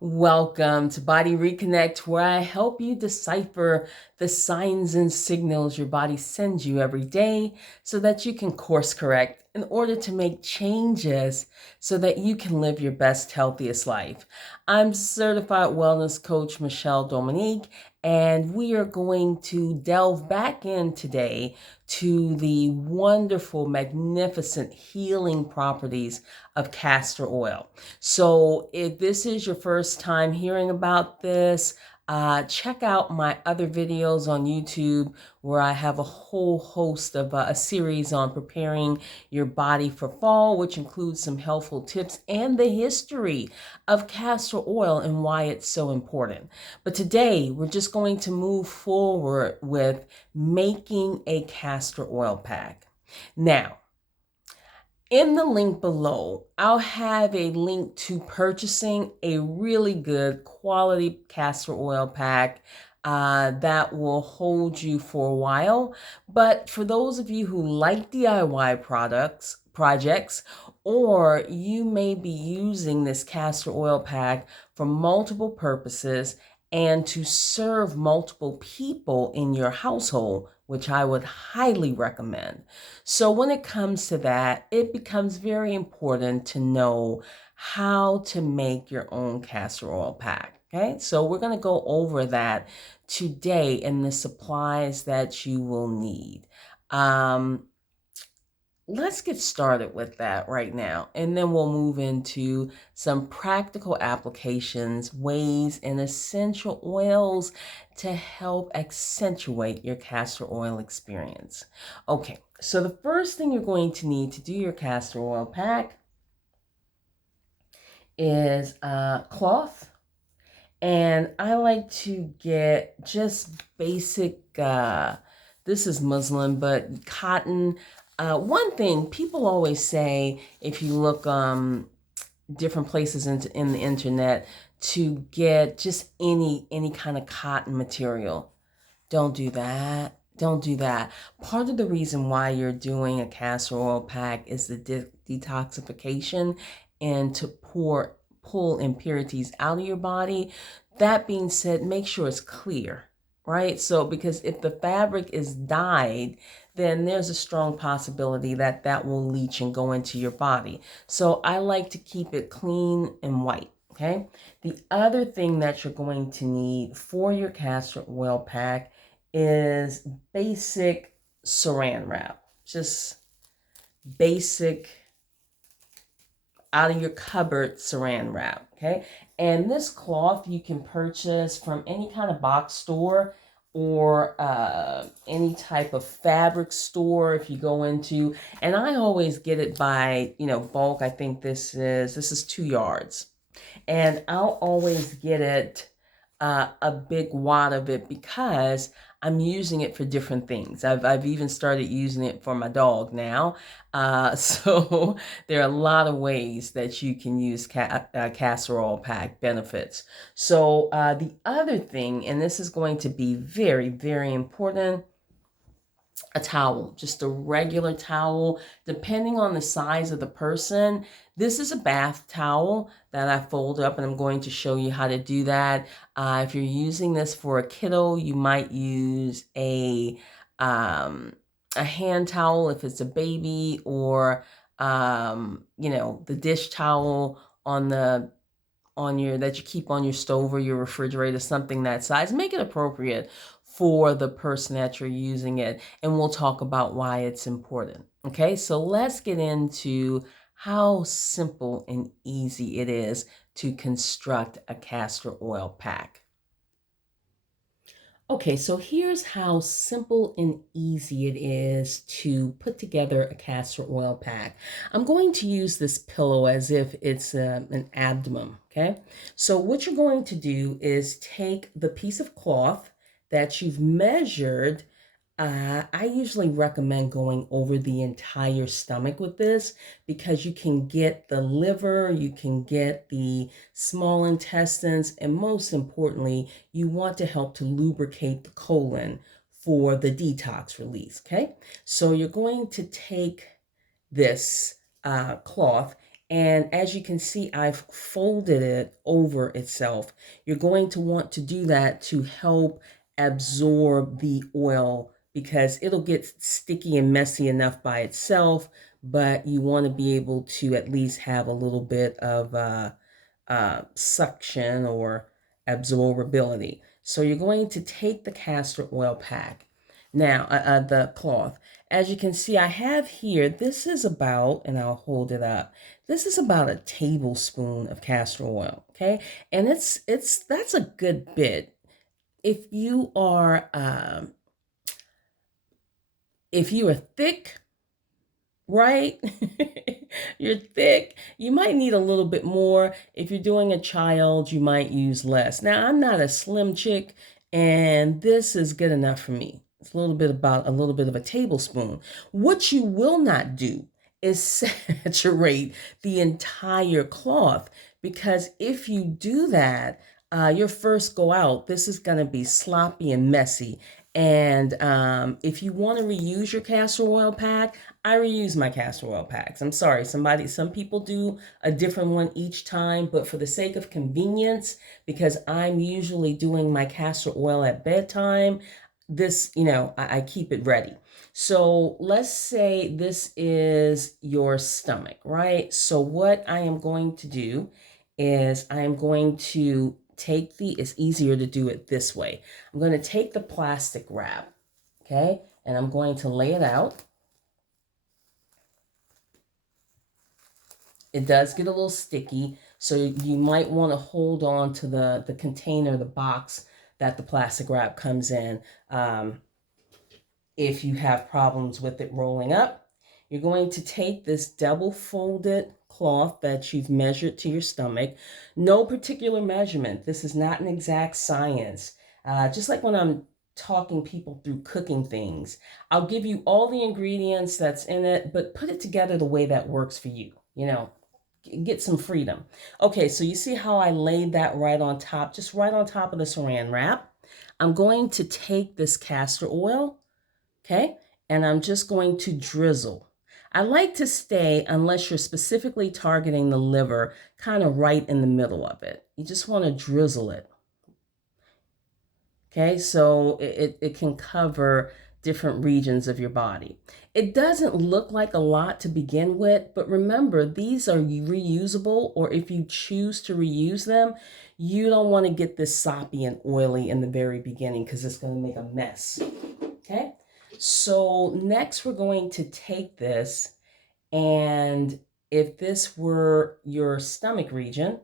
Welcome to Body Reconnect, where I help you decipher the signs and signals your body sends you every day so that you can course correct in order to make changes so that you can live your best, healthiest life. I'm certified wellness coach Michelle Dominique, and we are going to delve back in today to the wonderful, magnificent healing properties of castor oil. So if this is your first time hearing about this, check out my other videos on YouTube where I have a whole host of a series on preparing your body for fall, which includes some helpful tips and the history of castor oil and why it's so important. But today we're just going to move forward with making a castor oil pack. Now, in the link below, I'll have a link to purchasing a really good quality castor oil pack that will hold you for a while. But for those of you who like DIY projects, or you may be using this castor oil pack for multiple purposes and to serve multiple people in your household, which I would highly recommend. So when it comes to that, it becomes very important to know how to make your own castor oil pack. Okay, so we're going to go over that today and the supplies that you will need. Um, let's get started with that right now, and then we'll move into some practical applications, ways, and essential oils to help accentuate your castor oil experience. Okay, so the first thing you're going to need to do your castor oil pack is cloth. And I like to get just basic, this is muslin, but cotton. One thing people always say, if you look different places in the internet, to get just any kind of cotton material. Don't do that. Don't do that. Part of the reason why you're doing a castor oil pack is the detoxification and to pull impurities out of your body. That being said, make sure it's clear, right? So because if the fabric is dyed, then there's a strong possibility that that will leach and go into your body. So I like to keep it clean and white. Okay. The other thing that you're going to need for your castor oil pack is basic saran wrap. Just basic out of your cupboard saran wrap. Okay. And this cloth you can purchase from any kind of box store or any type of fabric store if you go into, and I always get it by, bulk. I think this is 2 yards, and I'll always get it a big wad of it because I'm using it for different things. I've even started using it for my dog now. So there are a lot of ways that you can use castor oil pack benefits. So the other thing, and this is going to be very, very important, a towel, just a regular towel, depending on the size of the person. This is a bath towel that I fold up, and I'm going to show you how to do that. If you're using this for a kiddo, you might use a hand towel if it's a baby, or the dish towel on your that you keep on your stove or your refrigerator, something that size. Make it appropriate for the person that you're using it, and we'll talk about why it's important. Okay, so let's get into how simple and easy it is to construct a castor oil pack. Okay, so here's how simple and easy it is to put together a castor oil pack. I'm going to use this pillow as if it's an abdomen, okay? So what you're going to do is take the piece of cloth that you've measured. I usually recommend going over the entire stomach with this because you can get the liver, you can get the small intestines, and most importantly, you want to help to lubricate the colon for the detox release. Okay, so you're going to take this cloth And as you can see, I've folded it over itself. You're going to want to do that to help absorb the oil because it'll get sticky and messy enough by itself, but you want to be able to at least have a little bit of suction or absorbability. So you're going to take the castor oil pack. Now, the cloth. As you can see, I have here, this is about, and I'll hold it up, this is about a tablespoon of castor oil, okay? And that's a good bit. If you are, if you are thick, right? You're thick, you might need a little bit more. If you're doing a child, you might use less. Now, I'm not a slim chick, and this is good enough for me. It's a little bit about a little bit of a tablespoon. What you will not do is saturate the entire cloth, because if you do that, your first go out, this is going to be sloppy and messy. And if you want to reuse your castor oil pack, I reuse my castor oil packs. I'm sorry, some people do a different one each time, but for the sake of convenience, because I'm usually doing my castor oil at bedtime, this, I keep it ready. So let's say this is your stomach, right? So what I am going to do is I am going to it's easier to do it this way. I'm going to take the plastic wrap, okay? And I'm going to lay it out. It does get a little sticky, so you might want to hold on to the container, the box that the plastic wrap comes in. If you have problems with it rolling up, you're going to take this double folded cloth that you've measured to your stomach. No particular measurement. This is not an exact science. Just like when I'm talking people through cooking things, I'll give you all the ingredients that's in it, but put it together the way that works for you. Get some freedom. Okay, so you see how I laid that right on top, just right on top of the saran wrap. I'm going to take this castor oil, okay, and I'm just going to drizzle. I like to stay, unless you're specifically targeting the liver, kind of right in the middle of it. You just want to drizzle it. Okay, so it can cover different regions of your body. It doesn't look like a lot to begin with, but remember, these are reusable, or if you choose to reuse them, you don't want to get this soppy and oily in the very beginning because it's going to make a mess. Okay, so next we're going to take this, and if this were your stomach region,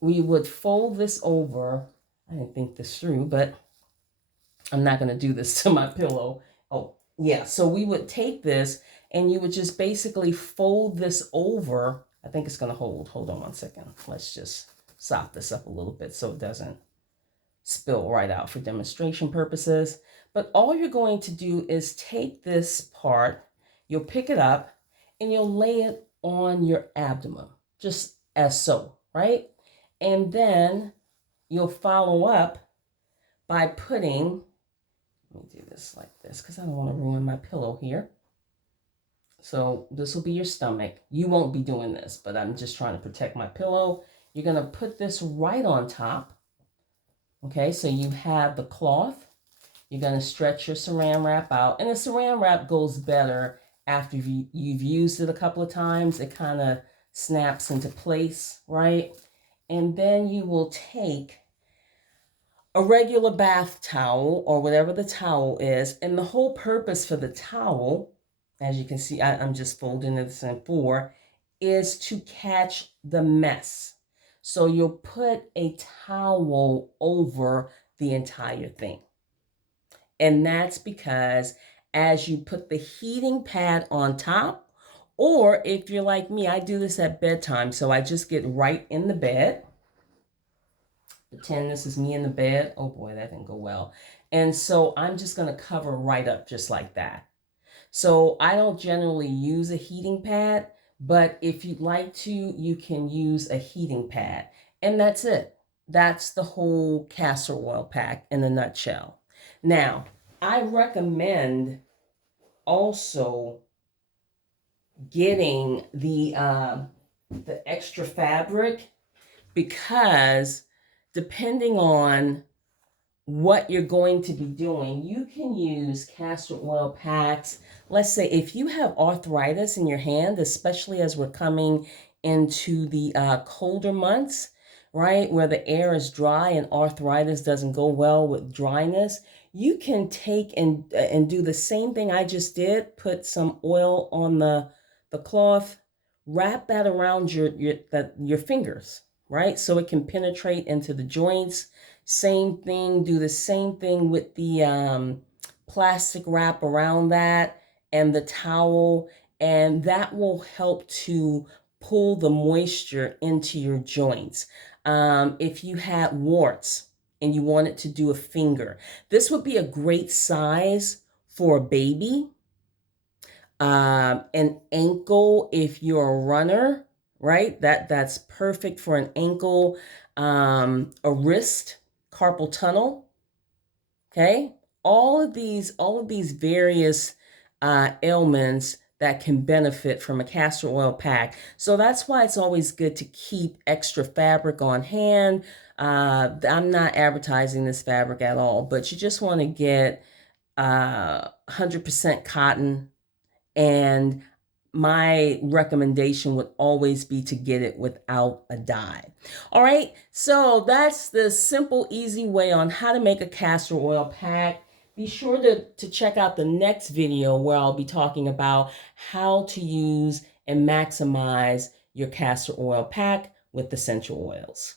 we would fold this over. I didn't think this through, but I'm not going to do this to my pillow. Oh, yeah. So we would take this and you would just basically fold this over. I think it's going to hold. Hold on one second. Let's just sop this up a little bit so it doesn't spill right out for demonstration purposes. But all you're going to do is take this part, you'll pick it up, and you'll lay it on your abdomen, just as so, right? And then you'll follow up by putting, let me do this like this because I don't want to ruin my pillow here. So this will be your stomach. You won't be doing this, but I'm just trying to protect my pillow. You're going to put this right on top. Okay, so you have the cloth. You're going to stretch your saran wrap out. And the saran wrap goes better after you've used it a couple of times. It kind of snaps into place, right? And then you will take a regular bath towel or whatever the towel is. And the whole purpose for the towel, as you can see, I'm just folding this in four, is to catch the mess. So you'll put a towel over the entire thing. And that's because as you put the heating pad on top, or if you're like me, I do this at bedtime. So I just get right in the bed. Pretend this is me in the bed. Oh boy, that didn't go well. And so I'm just going to cover right up just like that. So I don't generally use a heating pad, but if you'd like to, you can use a heating pad. And that's it. That's the whole castor oil pack in a nutshell. Now, I recommend also getting the extra fabric, because depending on what you're going to be doing, you can use castor oil packs. Let's say if you have arthritis in your hand, especially as we're coming into the colder months, right, where the air is dry and arthritis doesn't go well with dryness, you can take and do the same thing I just did. Put some oil on the cloth, wrap that around your fingers, right, so it can penetrate into the joints. Same thing, do the same thing with the plastic wrap around that and the towel, and that will help to pull the moisture into your joints. If you had warts and you wanted to do a finger, this would be a great size for a baby. An ankle, if you're a runner, right? That's perfect for an ankle. A wrist, carpal tunnel. Okay, all of these various ailments that can benefit from a castor oil pack. So that's why it's always good to keep extra fabric on hand. I'm not advertising this fabric at all, but you just want to get 100% cotton, and my recommendation would always be to get it without a dye. All right, so that's the simple, easy way on how to make a castor oil pack. Be sure to check out the next video where I'll be talking about how to use and maximize your castor oil pack with essential oils.